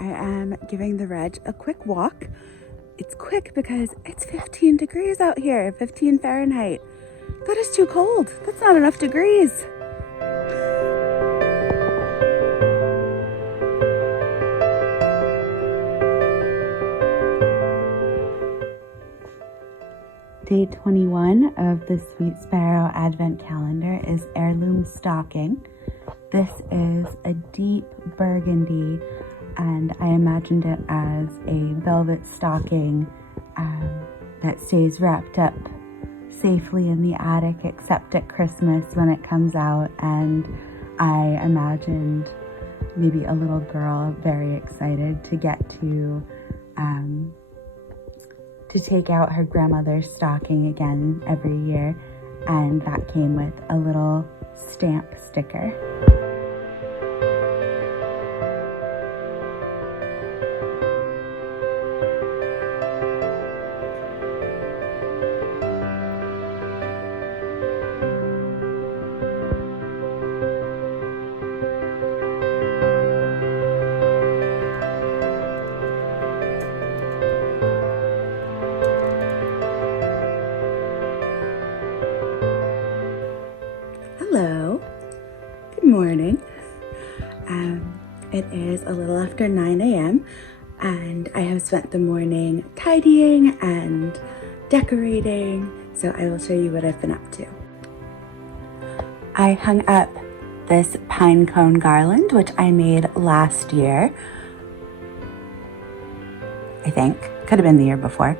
I am giving the reg a quick walk. It's quick because it's 15 degrees out here, 15 Fahrenheit. That is too cold. That's not enough degrees. Day 21 of the Sweet Sparrow Advent Calendar is heirloom stocking. This is a deep burgundy, and I imagined it as a velvet stocking that stays wrapped up safely in the attic except at Christmas when it comes out. And I imagined maybe a little girl very excited to get to take out her grandmother's stocking again every year, and that came with a little stamp sticker. Hello, good morning. It is a little after 9 a.m. and I have spent the morning tidying and decorating, so I will show you what I've been up to. I hung up this pine cone garland, which I made last year. I think, could have been the year before.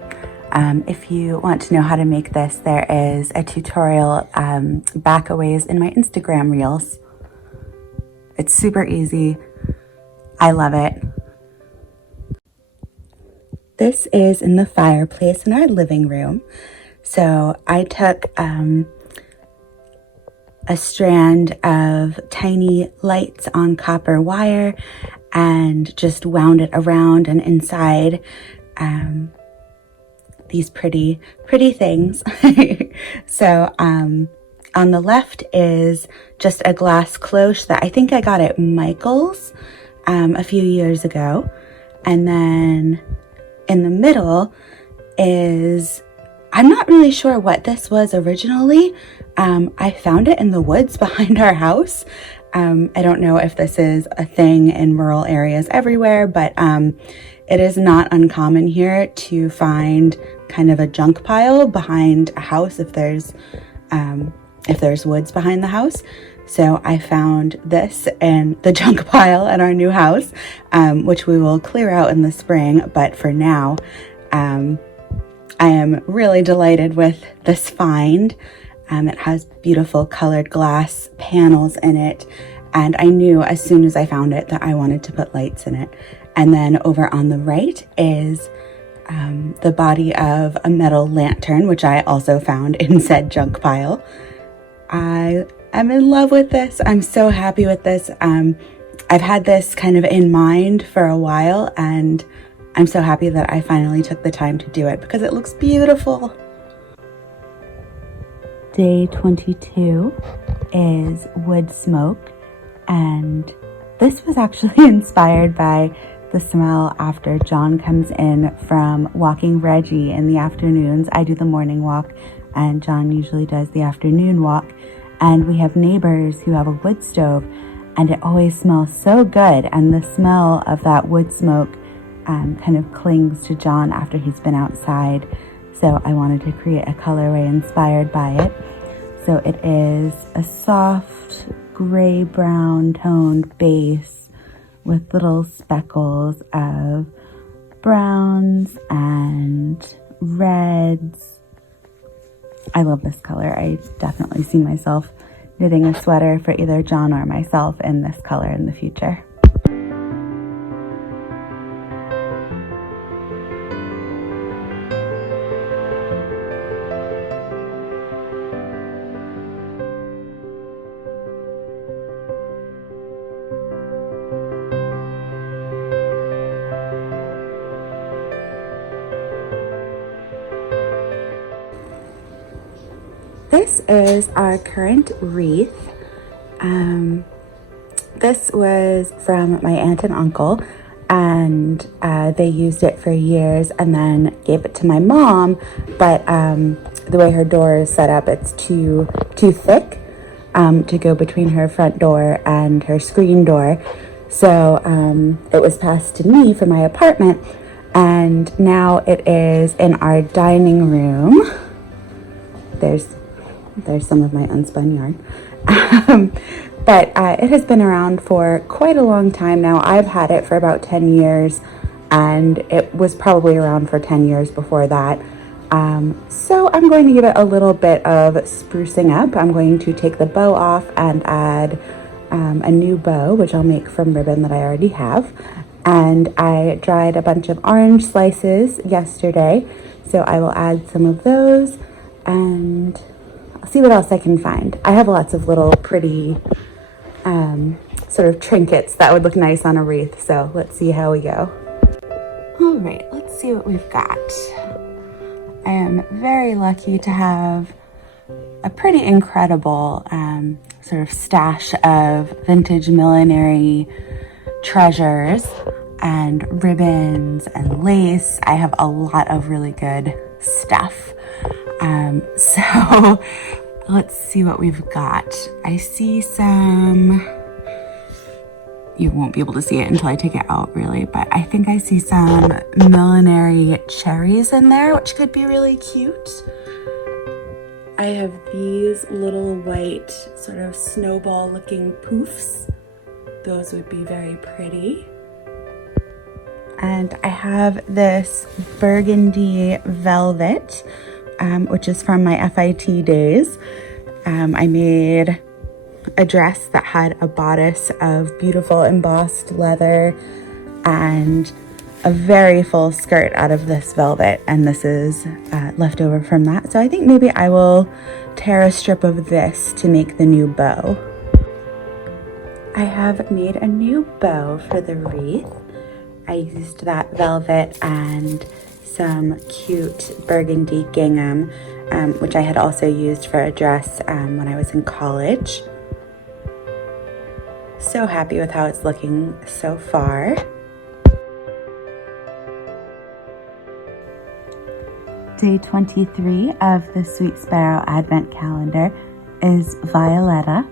If you want to know how to make this, there is a tutorial back a ways in my Instagram reels. It's super easy. I love it. This is in the fireplace in our living room. So I took a strand of tiny lights on copper wire and just wound it around and inside these pretty things. So on the left is just a glass cloche that I think I got at Michael's a few years ago. And then in the middle is, I'm not really sure what this was originally. I found it in the woods behind our house. I don't know if this is a thing in rural areas everywhere, but it is not uncommon here to find kind of a junk pile behind a house if there's woods behind the house. So I found this in the junk pile at our new house, which we will clear out in the spring. But for now, I am really delighted with this find. It has beautiful colored glass panels in it, and I knew as soon as I found it that I wanted to put lights in it. And then over on the right is the body of a metal lantern, which I also found in said junk pile. I am in love with this. I'm so happy with this. I've had this kind of in mind for a while, and I'm so happy that I finally took the time to do it because it looks beautiful. Day 22 is wood smoke, and this was actually inspired by the smell after John comes in from walking Reggie in the afternoons. I do the morning walk and John usually does the afternoon walk, and we have neighbors who have a wood stove, and it always smells so good, and the smell of that wood smoke kind of clings to John after he's been outside. So I wanted to create a colorway inspired by it. So it is a soft gray-brown toned base with little speckles of browns and reds. I love this color. I definitely see myself knitting a sweater for either John or myself in this color in the future. This is our current wreath. This was from my aunt and uncle, and they used it for years and then gave it to my mom, but the way her door is set up, it's too thick to go between her front door and her screen door. So it was passed to me for my apartment, and now it is in our dining room. There's some of my unspun yarn. But it has been around for quite a long time now. I've had it for about 10 years, and it was probably around for 10 years before that. So I'm going to give it a little bit of sprucing up. I'm going to take the bow off and add a new bow, which I'll make from ribbon that I already have. And I dried a bunch of orange slices yesterday, so I will add some of those, and I'll see what else I can find. I have lots of little pretty sort of trinkets that would look nice on a wreath, so let's see how we go. All right, let's see what we've got. I am very lucky to have a pretty incredible sort of stash of vintage millinery treasures and ribbons and lace. I have a lot of really good stuff. So let's see what we've got. I see some, you won't be able to see it until I take it out really, but I think I see some millinery cherries in there, which could be really cute. I have these little white sort of snowball looking poofs. Those would be very pretty. And I have this burgundy velvet, which is from my FIT days. I made a dress that had a bodice of beautiful embossed leather and a very full skirt out of this velvet, and this is left over from that. So I think maybe I will tear a strip of this to make the new bow. I have made a new bow for the wreath. I used that velvet and some cute burgundy gingham, which I had also used for a dress when I was in college. So happy with how it's looking so far. Day 23 of the Sweet Sparrow Advent Calendar is Violetta,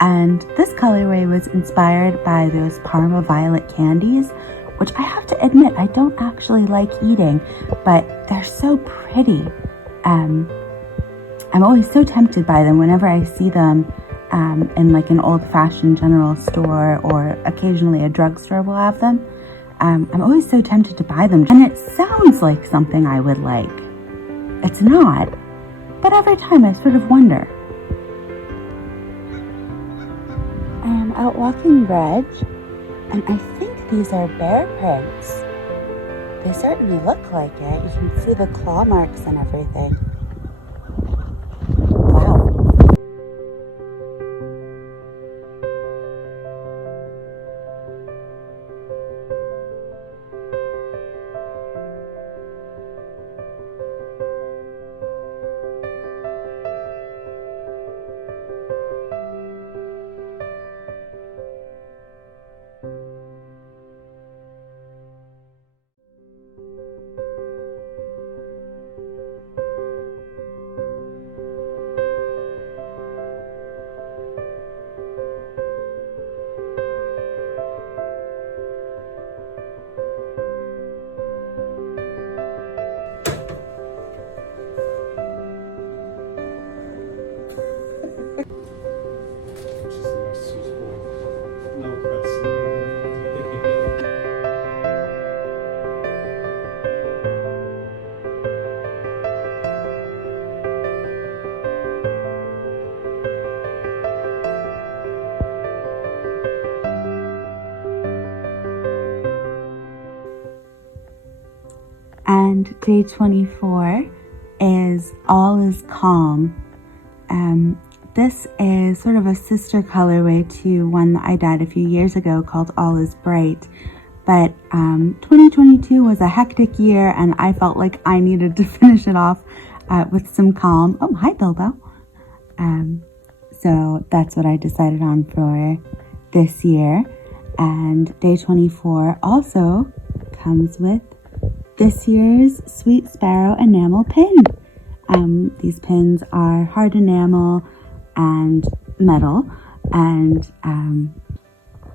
and this colorway was inspired by those Parma violet candies, which I have to admit I don't actually like eating, but they're so pretty. I'm always so tempted by them whenever I see them in like an old-fashioned general store, or occasionally a drugstore will have them. I'm always so tempted to buy them, and it sounds like something I would like. It's not, but every time I sort of wonder. I am out walking Reg, and I think these are bear prints. They certainly look like it. You can see the claw marks and everything. Wow. And day 24 is All Is Calm. This is sort of a sister colorway to one that I dyed a few years ago called All Is Bright. But 2022 was a hectic year, and I felt like I needed to finish it off with some calm. Oh, hi, Bilbo. So that's what I decided on for this year. And day 24 also comes with this year's Sweet Sparrow enamel pin. These pins are hard enamel and metal, and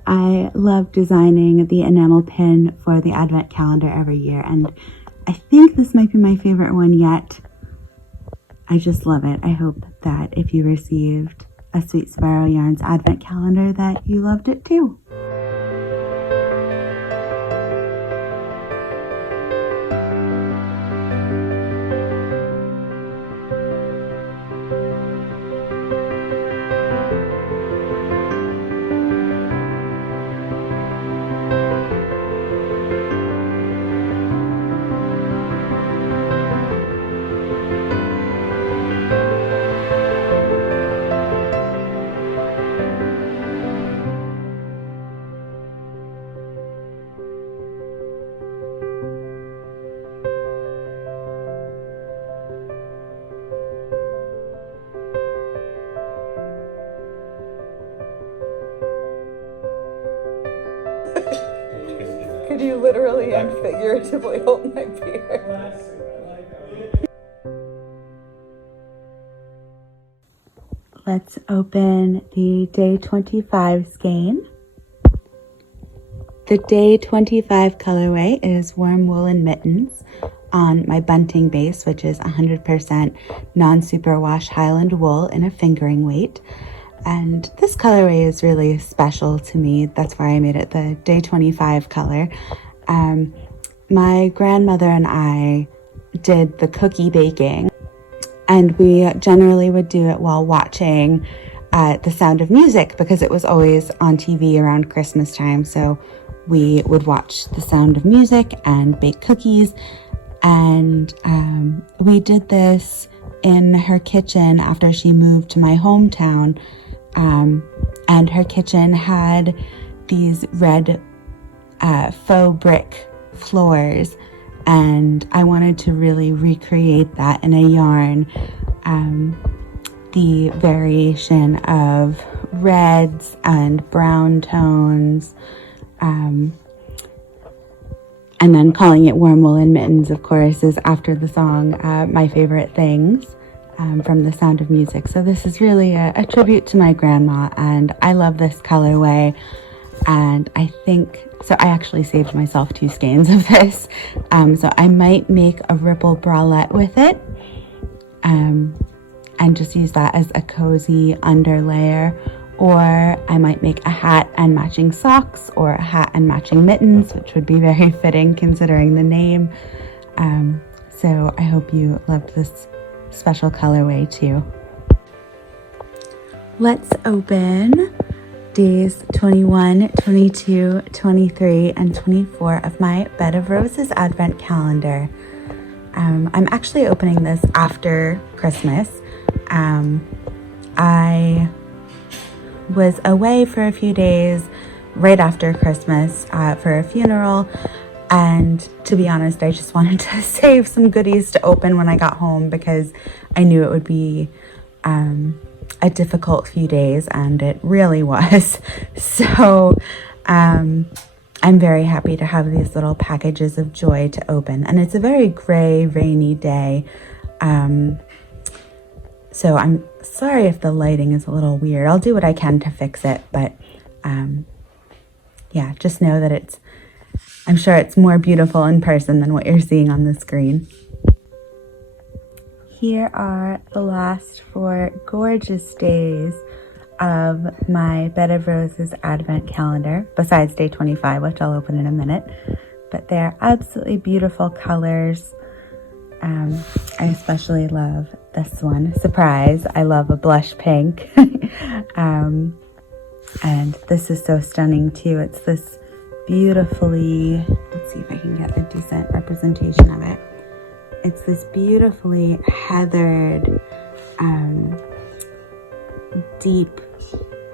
I love designing the enamel pin for the advent calendar every year, and I think this might be my favorite one yet. I just love it. I hope that if you received a Sweet Sparrow Yarns advent calendar that you loved it too. Could you literally and figuratively hold my beer? Let's open the day 25 skein. The day 25 colorway is warm woolen mittens on my bunting base, which is 100% non-superwash Highland wool in a fingering weight. And this colorway is really special to me. That's why I made it the day 25 color. My grandmother and I did the cookie baking, and we generally would do it while watching The Sound of Music, because it was always on TV around Christmas time. So we would watch The Sound of Music and bake cookies. And we did this in her kitchen after she moved to my hometown. And her kitchen had these red faux brick floors, and I wanted to really recreate that in a yarn. The variation of reds and brown tones, and then calling it warm woolen mittens, of course, is after the song My Favorite Things. From The Sound of Music. So this is really a tribute to my grandma, and I love this colorway. And I actually saved myself 2 skeins of this. So I might make a ripple bralette with it, and just use that as a cozy underlayer. Or I might make a hat and matching socks, or a hat and matching mittens, which would be very fitting considering the name. So I hope you loved this special colorway too. Let's open days 21, 22, 23, and 24 of my Bed of Roses advent calendar. I'm actually opening this after Christmas. I was away for a few days right after Christmas for a funeral. And to be honest, I just wanted to save some goodies to open when I got home, because I knew it would be a difficult few days, and it really was. So I'm very happy to have these little packages of joy to open. And it's a very gray, rainy day. So I'm sorry if the lighting is a little weird. I'll do what I can to fix it. But yeah, just know that I'm sure it's more beautiful in person than what you're seeing on the screen. Here are the last 4 gorgeous days of my Bed of Roses advent calendar, besides day 25, which I'll open in a minute. But they're absolutely beautiful colors. I especially love this one. Surprise, I love a blush pink. And this is so stunning too. It's this beautifully, let's see if I can get a decent representation of it. It's this beautifully heathered, deep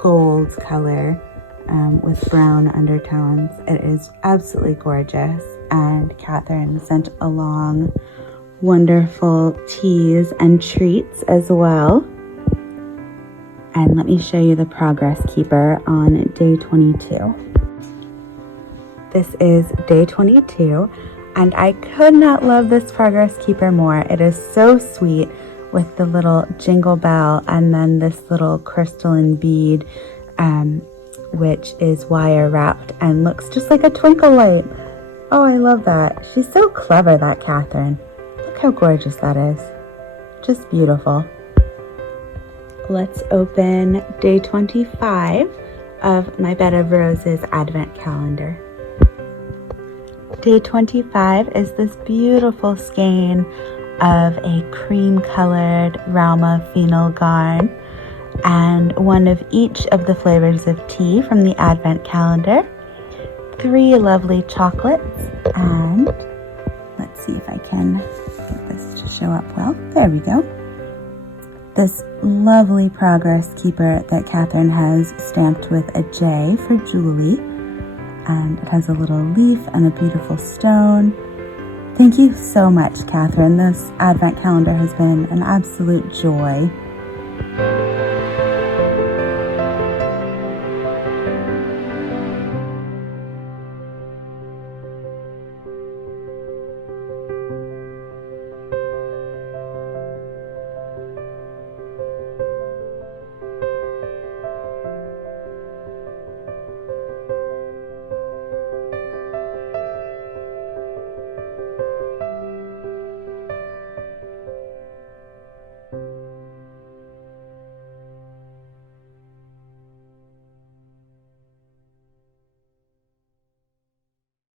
gold color with brown undertones. It is absolutely gorgeous. And Catherine sent along wonderful teas and treats as well. And let me show you the progress keeper on day 22. This is day 22, and I could not love this progress keeper more. It is so sweet with the little jingle bell and then this little crystalline bead, which is wire wrapped and looks just like a twinkle light. Oh, I love that. She's so clever, that Catherine. Look how gorgeous that is. Just beautiful. Let's open day 25 of my Bed of Roses Advent Calendar. Day 25 is this beautiful skein of a cream-colored Rauma phenol yarn and one of each of the flavors of tea from the Advent Calendar, 3 lovely chocolates, and let's see if I can get this to show up well. There we go. This lovely progress keeper that Catherine has stamped with a J for Julie, and it has a little leaf and a beautiful stone. Thank you so much, Catherine. This Advent calendar has been an absolute joy.